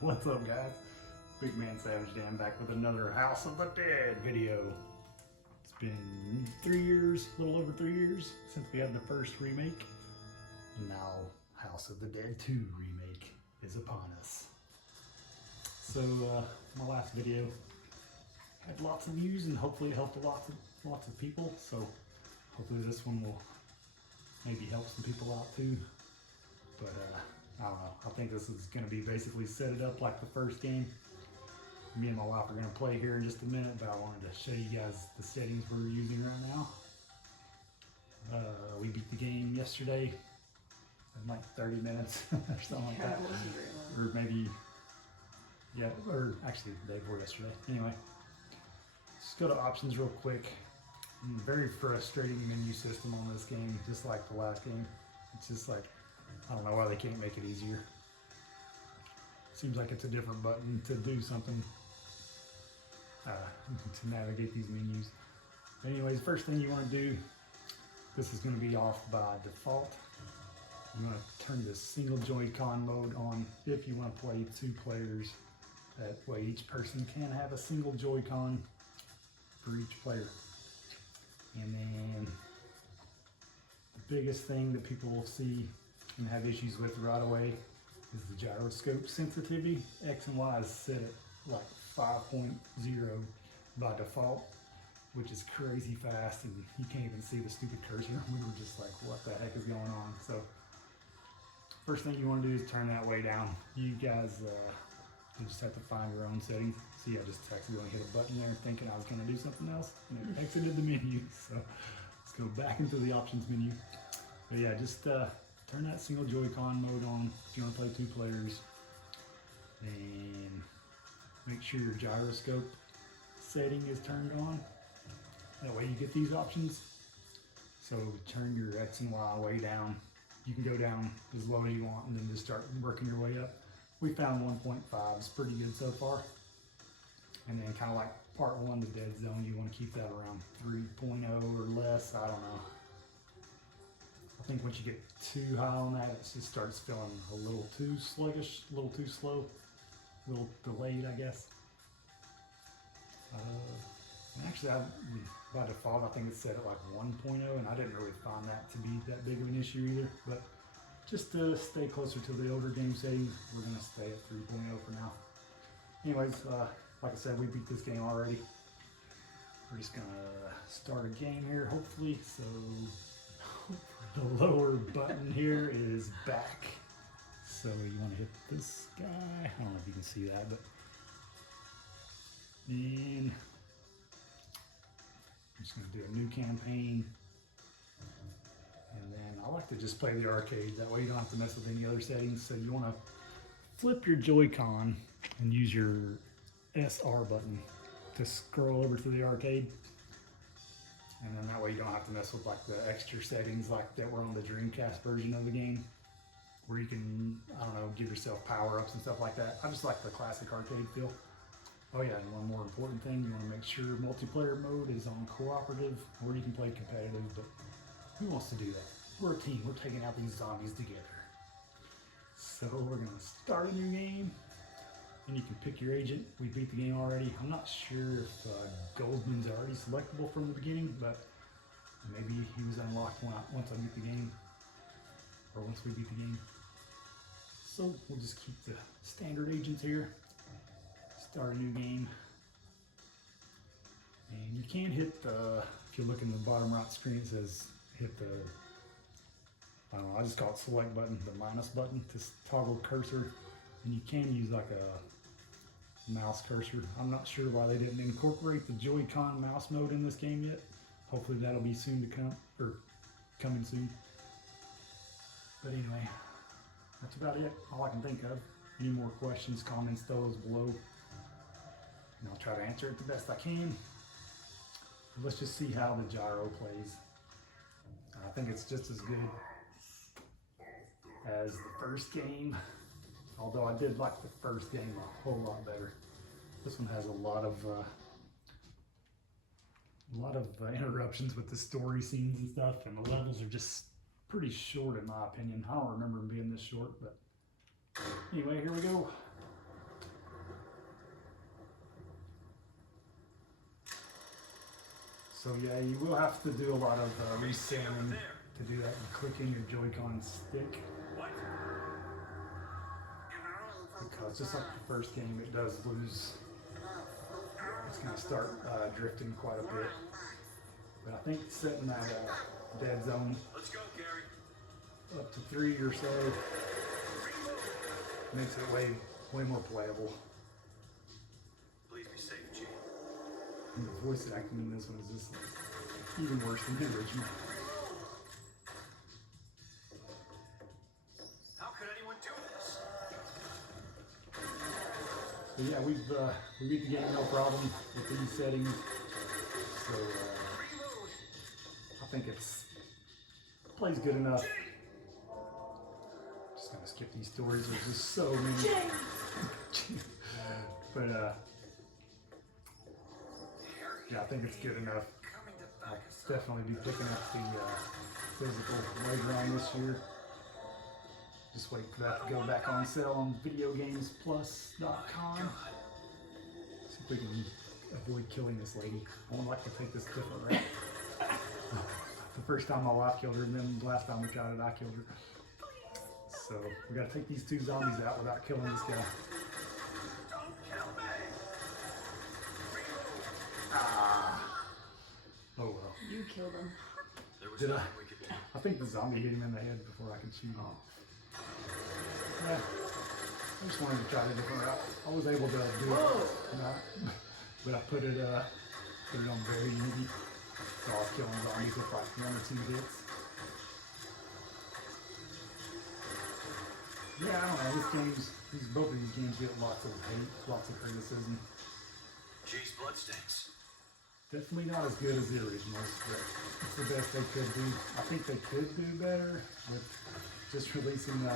What's up, guys? Big Man Savage Dan back with another House of the Dead video. It's been 3 years, a little over 3 years since we had the first remake. And now House of the Dead 2 remake is upon us. So my last video had lots of views and hopefully it helped lots of people. So hopefully this one will maybe help some people out too. But I don't know. I think this is going to be basically set it up like the first game. Me and my wife are going to play here in just a minute, but I wanted to show you guys the settings we're using right now. We beat the game yesterday in like 30 minutes or something like that. Or maybe, yeah, or actually the day before yesterday. Anyway, just go to options real quick. Very frustrating menu system on this game, just like the last game. It's just like, I don't know why they can't make it easier. Seems like it's a different button to do something, to navigate these menus. Anyways, first thing you want to do, this is going to be off by default. You want to turn the single Joy-Con mode on if you want to play 2 players. That way each person can have a single Joy-Con for each player. And then the biggest thing that people will see and have issues with right away is the gyroscope sensitivity. X and Y is set at like 5.0 by default, which is crazy fast, and you can't even see the stupid cursor. We were just like, what the heck is going on? So first thing you want to do is turn that way down. You guys you just have to find your own settings. See, I just accidentally hit a button there thinking I was going to do something else, and it exited the menu. So let's go back into the options menu. But yeah, just turn that single Joy-Con mode on if you want to play 2 players. And make sure your gyroscope setting is turned on. That way you get these options. So turn your X and Y way down. You can go down as low as you want and then just start working your way up. We found 1.5 is pretty good so far. And then kind of like part 1, the dead zone, you want to keep that around 3.0 or less. I don't know. I think once you get too high on that, it just starts feeling a little too sluggish, a little too slow, a little delayed, I guess. Actually, by default, I think it's set at like 1.0, and I didn't really find that to be that big of an issue either. But just to stay closer to the older game settings, we're going to stay at 3.0 for now. Anyways, like I said, we beat this game already. We're just going to start a game here, hopefully. So the lower button here is back. So you want to hit this guy. I don't know if you can see that, but then I'm just going to do a new campaign. And then I like to just play the arcade. That way you don't have to mess with any other settings. So you want to flip your Joy-Con and use your SR button to scroll over to the arcade. And then that way you don't have to mess with like the extra settings like that were on the Dreamcast version of the game, where you can, I don't know, give yourself power-ups and stuff like that. I just like the classic arcade feel. Oh yeah, and one more important thing, you want to make sure multiplayer mode is on cooperative, or you can play competitive, but who wants to do that? We're a team, we're taking out these zombies together. So we're going to start a new game, and you can pick your agent. We beat the game already. I'm not sure if Goldman's already selectable from the beginning, but maybe he was unlocked once I beat the game, or once we beat the game. So we'll just keep the standard agents here. Start a new game. And you can hit the, if you look in the bottom right screen, it says hit the, I don't know, I just call it select button, the minus button to toggle cursor. And you can use like a mouse cursor. I'm not sure why they didn't incorporate the Joy-Con mouse mode in this game yet. Hopefully that'll be soon to come, or coming soon. But anyway, that's about it, all I can think of. Any more questions, comments, those below, and I'll try to answer it the best I can. But let's just see how the gyro plays. I think it's just as good as the first game, although I did like the first game a whole lot better. This one has a lot of interruptions with the story scenes and stuff, and the levels are just pretty short in my opinion. I don't remember them being this short, but anyway, here we go. So yeah, you will have to do a lot of resetting to do that and clicking your Joy-Con stick. Because just like the first game, it does lose. It's going to start drifting quite a bit. But I think setting that dead zone up to 3 or so makes it way more playable. Please be safe, G. And the voice acting in this one is just even worse than the original. How could anyone do this? But yeah, we beat the game no problem with these settings. So I think plays good enough. Just gonna skip these stories. There's just so many. But yeah, I think it's good enough. I'll definitely be picking up the physical later on this year. Just wait for that to go back on sale on videogamesplus.com. See if we can avoid killing this lady. I would like to take this different route. The first time my wife killed her, and then the last time we tried it, I killed her. So we gotta take these 2 zombies out without killing this guy. Don't kill me! Ah. Oh well. You killed him. Did I? I think the zombie hit him in the head before I could shoot him. Yeah. I just wanted to try a different route. I was able to do it, but I put it on very easy. So I was killing zombies with like 1 or 2 hits. Yeah, I don't know. Both of these games get lots of hate, lots of criticism. G's bloodstains. Definitely not as good as the originals, but it's the best they could do. I think they could do better with just releasing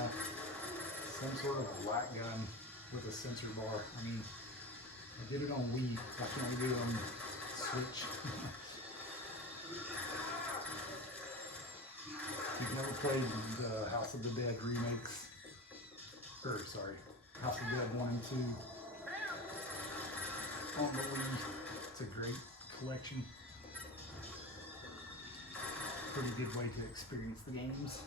some sort of light gun with a sensor bar. I mean, I did it on Wii. I can only do it on Switch. If you've never played the House of the Dead remakes, House of the Dead 1 and 2 on the Wii, it's a great collection. Pretty good way to experience the games.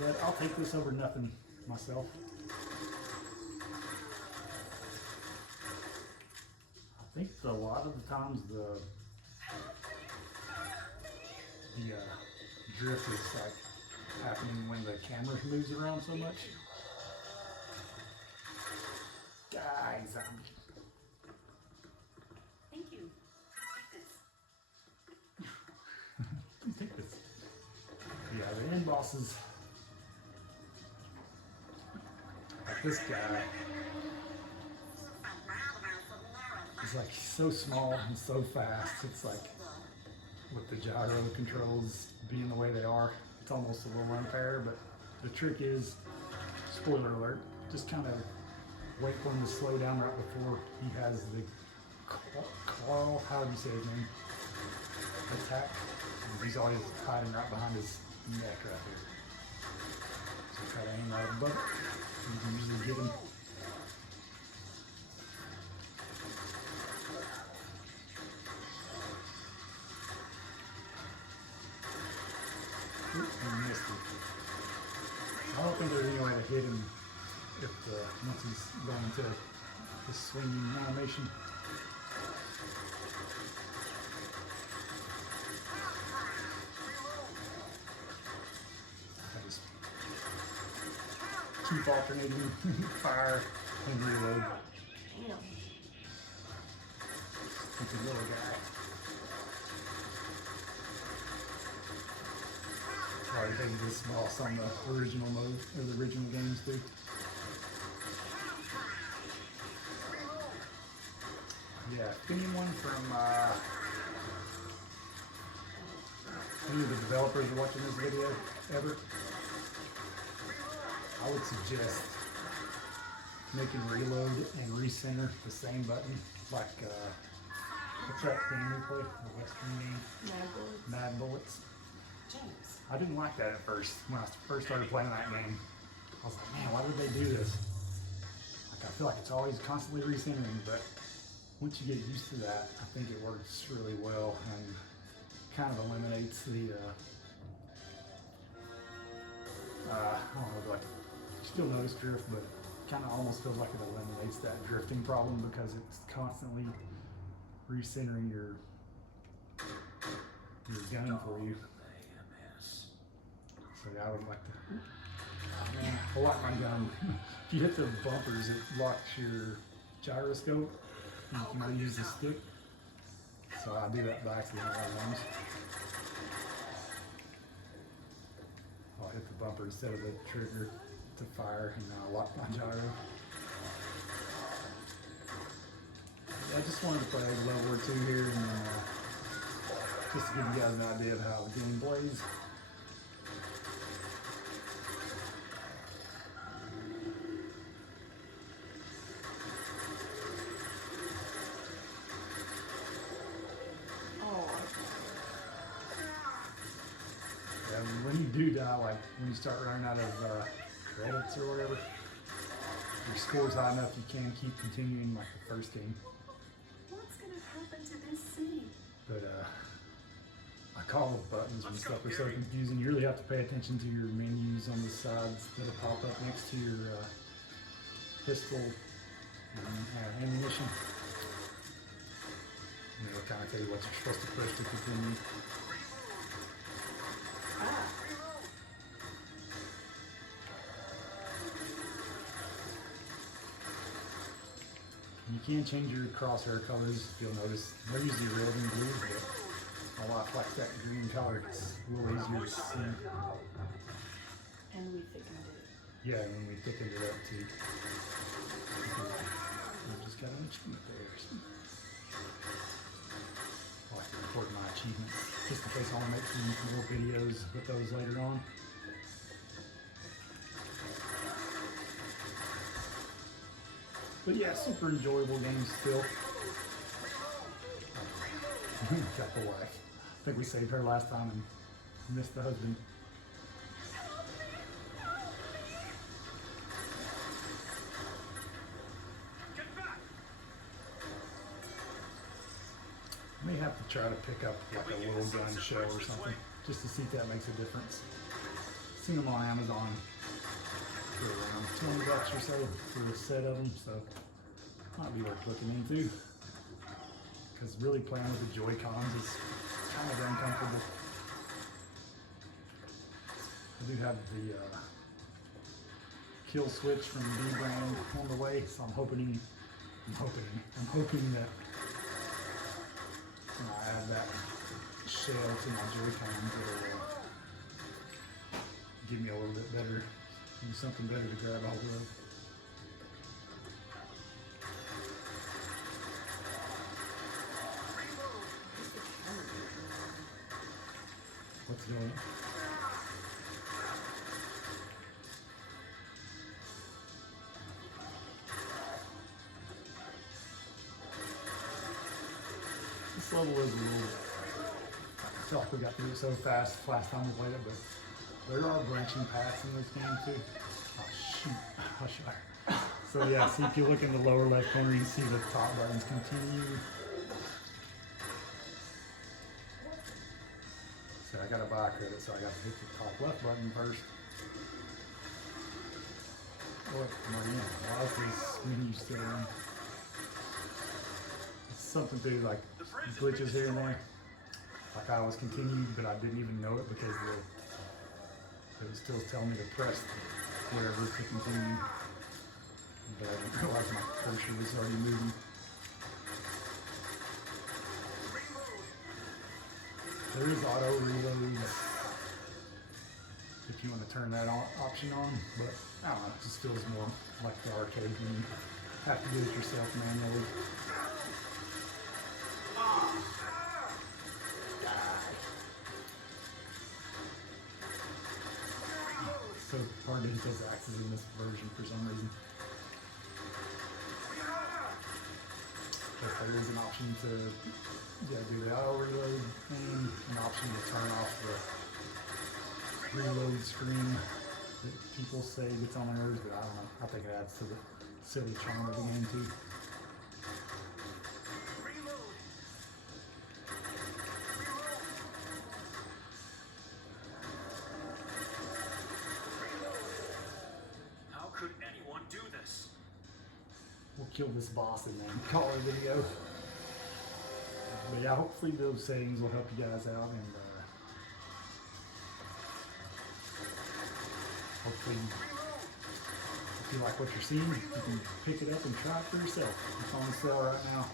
But I'll take this over nothing myself. I think a lot of the times the drift is like happening when the camera moves around so much. Die, zombie. Thank you. Please take this. Yeah, the end bosses. Like this guy. He's like so small and so fast. It's like with the gyro controls being the way they are, it's almost a little unfair, but the trick is, spoiler alert, just kind of wait for him to slow down right before he has the Carl, how do you say his name? Attack. And he's always hiding right behind his neck right there. So try to aim right above it. You can usually get him. Oops, I missed it. I don't think there's any way to hit him if once he's going into the swinging animation. I just keep alternating fire and reload. Damn. It's a little guy. Sorry, they did this boss on the original mode, or the original games too. Yeah, if anyone from any of the developers are watching this video ever, I would suggest making reload and recenter the same button, like what's that game we play? The Western game? Mad Bullets. Mad Bullets. James. I didn't like that at first when I first started playing that game. I was like, man, why would they do this? Like, I feel like it's always constantly recentering, but once you get used to that, I think it works really well and kind of eliminates the, I don't know, like, you still notice drift, but kind of almost feels like it eliminates that drifting problem because it's constantly recentering your gun for you. So yeah, I would like to, man, I like my gun. If you hit the bumpers, it locks your gyroscope. You can use the stick. So I do that by accident a lot of times. I'll hit the bumper instead of the trigger to fire, and then I'll lock my gyro. I just wanted to play a level or two here, and just to give you guys an idea of how the game plays. When you do die, like when you start running out of credits or whatever, your score's high enough you can keep continuing like the first game. What's gonna happen to this city? But I call the buttons and stuff are so confusing. You really have to pay attention to your menus on the sides that'll pop up next to your pistol and ammunition. And it'll kind of tell you what you're supposed to push to continue. You can change your crosshair colors if you'll notice. They're usually red and blue, but my wife likes that green color. It's a little easier to see. And we thickened it. Yeah, and then we thickened it up too. I just got an achievement there. I'll have to record my achievements just in case I want to make some more videos with those later on. But yeah, super enjoyable game still. Got the wife. I think we saved her last time and missed the husband. I may have to try to pick up like a little gun show or something, just to see if that makes a difference. Seen them on Amazon for around $20 or so for a set of them, so might be worth looking into. Because really playing with the Joy-Cons is kind of uncomfortable. I do have the kill switch from B-Brand on the way, so I'm hoping that when I add that shell to my Joy-Cons, it'll give me a little bit better, give me something better to grab a hold of. What's going on? This level is a little, I felt like we got through it so fast last time we played it, but there are branching paths in this game too. Oh shoot, hush her. So yeah, see if you look in the lower left corner, you see the top buttons continue. So I gotta buy a credit, so I gotta hit the top left button first. What am I in? Why is this menu still in? It's something to like glitches here and there. Like I was continued, but I didn't even know it because it was still telling me to press wherever to continue. But I didn't realize my cursor was already moving. There is auto reload if you want to turn that option on, but I don't know, it just feels more like the arcade when you have to do it yourself manually. It's so hard to hit those axes in this version for some reason. But there is an option to do the auto reload and an option to turn off the reload screen that people say gets on their nerves, but I don't know. I think it adds to the silly charm of the game too. kill this boss and then call it a video. But yeah, hopefully those settings will help you guys out, and hopefully if you like what you're seeing, you can pick it up and try it for yourself. It's on sale right now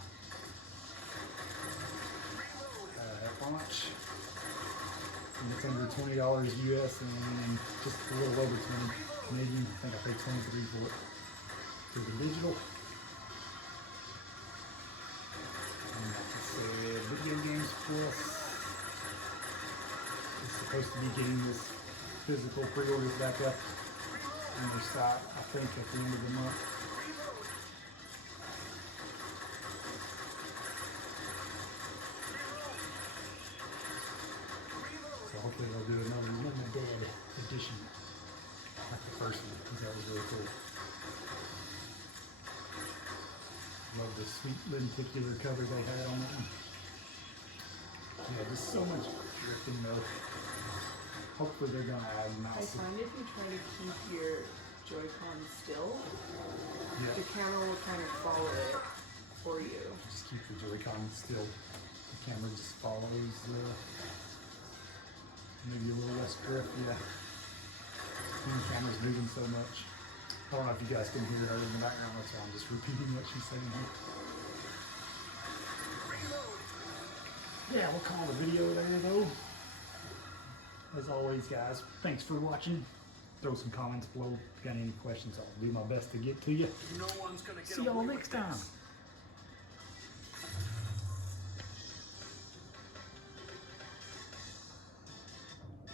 at launch. And it's under $20 US and just a little over 20 Canadian. I think I paid 23 for it for the digital. And like I said, Video Games Plus is supposed to be getting this physical pre-orders back up on their site, I think at the end of the month. So hopefully they'll do another limited edition like the first one, because that was really cool. Love the sweet lenticular cover they had on that one. Yeah, just so much drifting though. Hopefully they're gonna add I mouse. find if you try to keep your Joy-Con still, Yeah, the camera will kind of follow it for you. just keep the Joy-Con still. The camera just follows. Maybe a little less drift. Yeah. When the camera's moving so much. I don't know if you guys can hear her in the background. That's why I'm just repeating what she's saying here. Yeah, we'll call the video there though. As always, guys, thanks for watching. Throw some comments below. If you got any questions, I'll do my best to get to you. No one's gonna get See y'all away next with time. this.